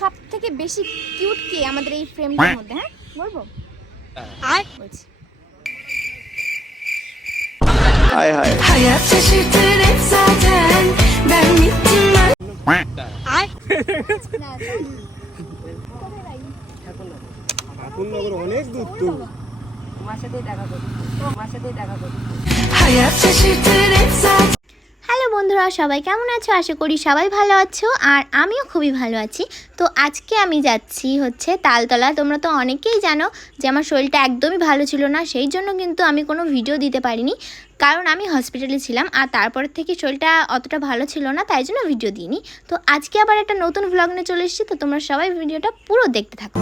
সব থেকে বেশি কিউট কে আমাদের এই ফ্রেমটার মধ্যে? হ্যাঁ বলবো। আর বলছি হায় হায় Hayat şaşırtır hep zaten. Ben gittim ben. আর ঠাকুরনগর অনেক দূর তো। Hayat şaşırtır hep zaten. Hello বন্ধুরা, সবাই কেমন আছো? আশা করি সবাই ভালো আছো আর আমিও খুবই ভালো আছি। তো আজকে আমি যাচ্ছি হচ্ছে তালতলা। তোমরা তো অনেকেই জানো যে আমার শরীরটা একদমই ভালো ছিল না, সেই জন্য কিন্তু আমি কোনো ভিডিও দিতে পারিনি, কারণ আমি হসপিটালে ছিলাম আর তারপর থেকে শরীরটা অতটা ভালো ছিল না, তাই জন্য ভিডিও দিইনি। তো আজকে আবার একটা নতুন ভ্লগ নিয়ে চলে এসেছি, তো তোমরা সবাই ভিডিওটা পুরো দেখতে থাকো।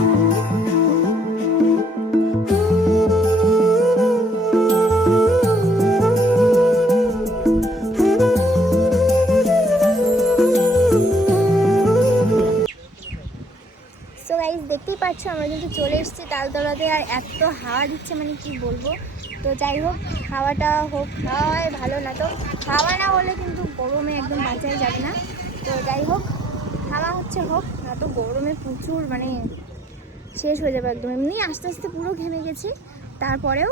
সো গাইস, দেখতেই পাচ্ছ আমরা কিন্তু চলে এসেছি তালতলাতে, আর এত হাওয়া দিচ্ছে মানে কি বলবো। তো যাই হোক, হাওয়াটা হোক, হাওয়ায় ভালো না, তো হাওয়া না হলে কিন্তু গরমে একদম বাঁচাই যাবে না। তো যাই হোক, হাওয়া হচ্ছে হোক, না তো গরমে প্রচুর মানে শেষ হয়ে যাবে একদম। এমনি আস্তে আস্তে পুরো ঘেমে গেছি তারপরেও।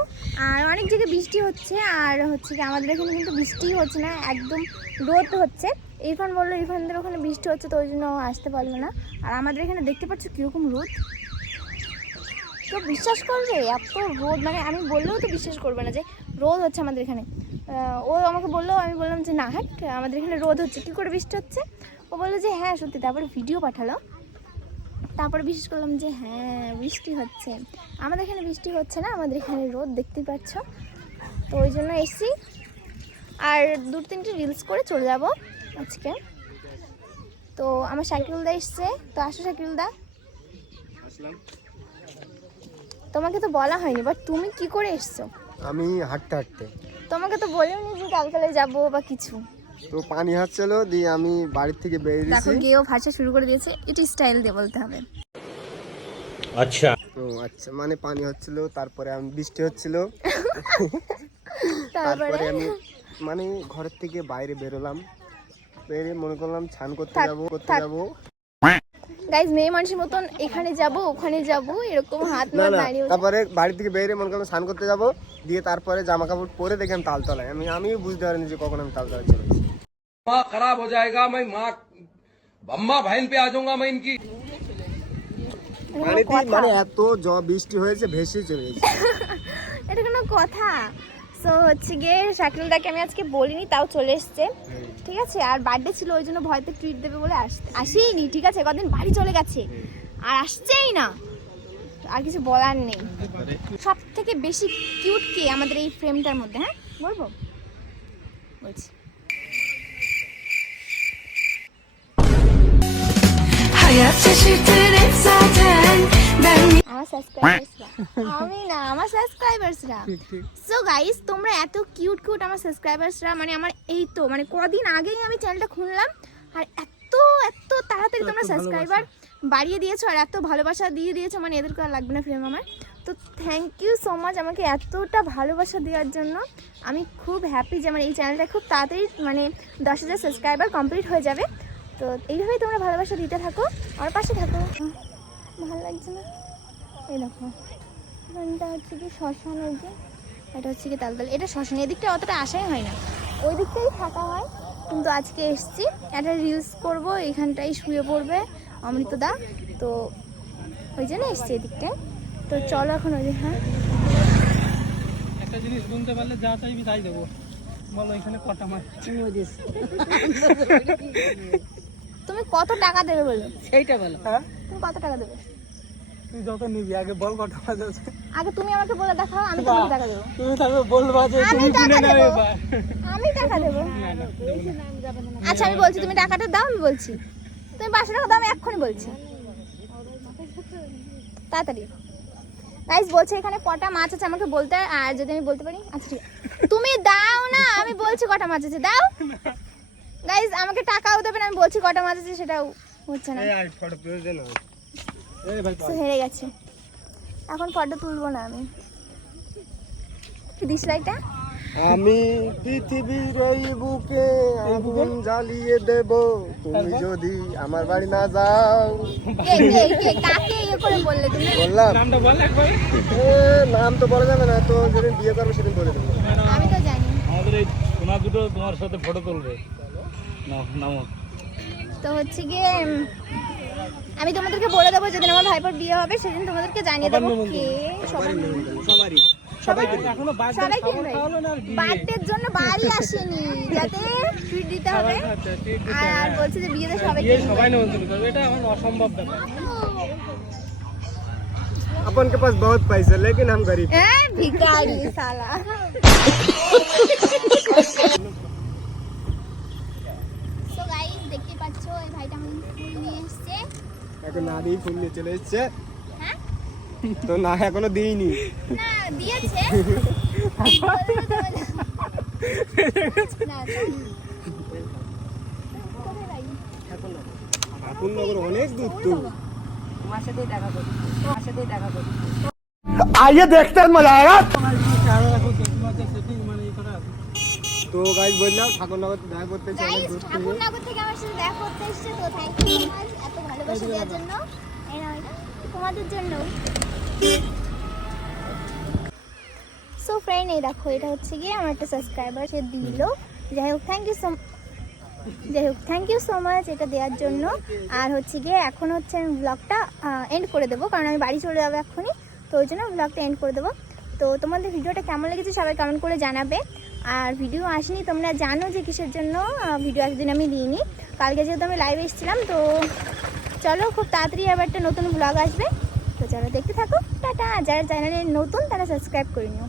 আর অনেক জায়গায় বৃষ্টি হচ্ছে, আর হচ্ছে কি আমাদের এখানে কিন্তু বৃষ্টি হচ্ছে না, একদম রোদ হচ্ছে। ইরফান বললো ইরফানদের ওখানে বৃষ্টি হচ্ছে, তো ওই জন্য আসতে পারলো না। আর আমাদের এখানে দেখতে পাচ্ছ কীরকম রোদ, তো বিশ্বাস করবে এত রোদ, মানে আমি বললেও তো বিশ্বাস করবে না যে রোদ হচ্ছে আমাদের এখানে। ও আমাকে বললো, আমি বললাম যে না হ্যাঁ আমাদের এখানে রোদ হচ্ছে, কী করে বৃষ্টি হচ্ছে? ও বললো যে হ্যাঁ সত্যি, তারপরে ভিডিও পাঠালো, তারপরে বিশ্বাস করলাম যে হ্যাঁ বৃষ্টি হচ্ছে। আমাদের এখানে বৃষ্টি হচ্ছে না, আমাদের এখানে রোদ, দেখতেই পাচ্ছ। তো ওই জন্য এসছি, আর 2-3টে রিলস করে চলে যাব আজকে। তো আমার সাইকেলদা এসছে, তো আসো সাইকেলদা। তোমাকে তো বলা হয়নি, বাট তুমি কি করে এসছো? আমি হাঁটতে হাঁটতে, তোমাকে তো বলিনি যে তালতলায় যাবো বা কিছু। তো পানি হাঁটছিল দিয়ে আমি বাড়ির থেকে বেরিয়ে দেখো গেছি। গেও ভাষা শুরু করে দিয়েছে, এটা স্টাইল দিয়ে বলতে হবে। আচ্ছা তো আচ্ছা, মানে পানি হচ্ছিল, তারপরে আমি বৃষ্টি হচ্ছিল, তারপরে আমি মানে ঘরের থেকে বাইরে বেরোলাম, বেরিয়ে মনে করলাম স্নান করতে যাবো। গাইজ, মেয়ে মানুষের মতন এখানে যাব ওখানে যাব এরকম হাত না মার না, দাঁড়িয়ে। তারপরে বাড়ি থেকে বেরিয়ে মনে করলাম স্নান করতে যাবো, দিয়ে তারপরে জামা কাপড় পরে দেখি আমি তালতলায়। আমি বুঝতে পারিনি যে কখন আমি তালতলায় চলে এসেছি। माँ खराब हो जाएगा, मैं माँ अम्मा बहन पे आ जाऊंगा मैं इनकी। মানে এত বৃষ্টি হয়েছে, ভেসে চলে গেছে। এটা কোনো কথা? সো হচ্ছে গিয়ে শাকিলদাকে আমি আজকে বলিনি, তাও চলে এসছে, ঠিক আছে। আর বার্থডে ছিল, ওই জন্য ভয়তে ট্রিট দেবে বলে আসেইনি, ঠিক আছে। কদিন বাড়ি চলে গেছে আর আসছেই না, আর কিছু বলার নেই। সব থেকে বেশি কিউট কে আমাদের এই ফ্রেমটার মধ্যে? হ্যাঁ বলবো, বলছি। Hayat şaşırtır hep zaten. Ben আমার সাবস্ক্রাইবার্সরা, আমি না, আমার সাবস্ক্রাইবার্সরা। সো গাইস, তোমরা এত কিউট আমার সাবস্ক্রাইবার্সরা, মানে আমার এই তো মানে কদিন আগেই আমি চ্যানেলটা খুললাম, আর এত তাড়াতাড়ি তোমরা সাবস্ক্রাইবার বাড়িয়ে দিয়েছো আর এত ভালোবাসা দিয়ে দিয়েছো, মানে এদেরকে আর লাগবে না ফ্রেম আমার। তো থ্যাংক ইউ সো মাচ আমাকে এতটা ভালোবাসা দেওয়ার জন্য। আমি খুব হ্যাপি যে আমার এই চ্যানেলটা খুব তাড়াতাড়ি মানে 10,000 সাবস্ক্রাইবার কমপ্লিট হয়ে যাবে। তো এইভাবেই তোমরা ভালোবাসা দিতে থাকো, আমার পাশে থাকো। ভালো লাগছে না? এই দেখো, এখানটা হচ্ছে কি শ্মশান, ওই যে এটা হচ্ছে কি তালতলা, এটা শ্মশান। এদিকটা অতটা আসাই হয় না, ওই দিকটাই থাকা হয়, কিন্তু আজকে এসছি একটা রিলস করবো, এইখানটাই শুয়ে পড়বে অমৃতদা, তো ওই জন্য এসছি এদিকটায়। তো চলো এখন ওই যে, হ্যাঁ একটা জিনিস বলতে পারলে যা চাইবি তাই দেবো, বলো এখানে কটা মাছ? তুমি কত টাকা দেবে বলো? সেইটা বলো। হ্যাঁ, তুমি কত টাকা দেবে? তুই যত নিবি আগে বল কটা মাছ আছে। আগে তুমি আমাকে বলে দেখাও, আমি তোমাকে টাকা দেবো। তুমি তারপর বলবা যে আমি তুমি টাকা গুনে নাও দেবো, এবার। আমি টাকা দেবো। না না, দেবো না। আচ্ছা আমি বলছি, তুমি টাকাটা দাও, আমি বলছি। তুমি 500 টাকা দাও, আমি এক্ষুনি বলছি, তাড়াতাড়ি। গাইস বলছে এখানে কটা মাছ আছে আমাকে বলতে, আর যদি আমি বলতে পারি। আচ্ছা ঠিক আছে, তুমি দাও না, আমি বলছি কটা মাছ আছে, দাও। গাইস আমাকে টাকাও দেবেন, আমি বলছি কটা মাছ আছে, সেটাও হচ্ছে না। এই ফটো তুলে দে না। এই ভাই তো হেরে গেছে, এখন ফটো তুলবো না আমি। কি দিশলাইটা আমি পৃথিবীর এই বুকে আগুন জ্বালিয়ে দেব তুমি যদি আমার বাড়ি না যাও। কাকে ইয়ে করে বললে তুমি? বললাম নামটা বল একবার। নাম তো বলা যাবে না, তো যেদিন বিয়ে করবে সেদিন বলে দেবো। আমি তো জানি। আমাদের এই সোনা দুটো তোমার সাথে ফটো তুলবে। নামো। তো হচ্ছে গিয়ে আমি তোমাদেরকে বলে দেবো যেদিন আমার ভাইপোর বিয়ে হবে সেদিন তোমাদেরকে জানিয়ে দেবো কে সবারই সবাইকে এখনো সবাই কিনবে। বার্থডের জন্য বাড়ি আসেনি, যাতে ট্রিট দিতে হবে। আর বলছে যে বিয়েতে সবাই সবাই নিমন্ত্রণ করবে, এটা এখন অসম্ভব ব্যাপার। अपन के पास बहुत पैसा लेकिन हम गरीब। হ্যাঁ ভিখারি সালা। সো গাইস দেখতে পাচ্ছো এই ভাইটা আমাকে ফুল নিয়ে এসেছে। এখন না দিয়ে ফুল নিয়ে চলে এসছে। হ্যাঁ তো না এখনো দিইনি। না দিয়েছে। না ঠাকুরনগর অনেক দূর তো। आइए देखते हैं मजा आएगा। তো গাইস বললাম ঠাকুরনগর দেখা করতে চাই অনেক গাইস দূর থেকে। ঠাকুরনগর থেকে আমার সাথে দেখা করতে এসেছে, তো থ্যাংক ইউ সো মাচ এত ভালোবাসা দেওয়ার জন্য। এই নাও এটা তোমাদের জন্য। সো ফ্রেন্ড এই দেখো এটা হচ্ছে গিয়ে আমার একটা সাবস্ক্রাইবার সে দিল। যাই হোক থ্যাংক ইউ সো মাচ এটা দেওয়ার জন্য। আর হচ্ছে গিয়ে এখন হচ্ছে আমি ব্লগটা এন্ড করে দেবো, কারণ আমি বাড়ি চলে যাবো এক্ষুনি, তো ওই জন্য ব্লগটা এন্ড করে দেবো। তো তোমাদের ভিডিওটা কেমন লেগেছে সবাই কমেন্ট করে জানাবে। আর ভিডিও আসেনি তোমরা জানো যে কিসের জন্য ভিডিও একদিন আমি দিইনি, কালকে যেহেতু আমি লাইভে এসেছিলাম। তো চলো খুব তাড়াতাড়ি আবার একটা নতুন ব্লগ আসবে, তো চলো দেখতে থাকো। টাটা। যারা চ্যানেলে নতুন তারা সাবস্ক্রাইব করে নিও।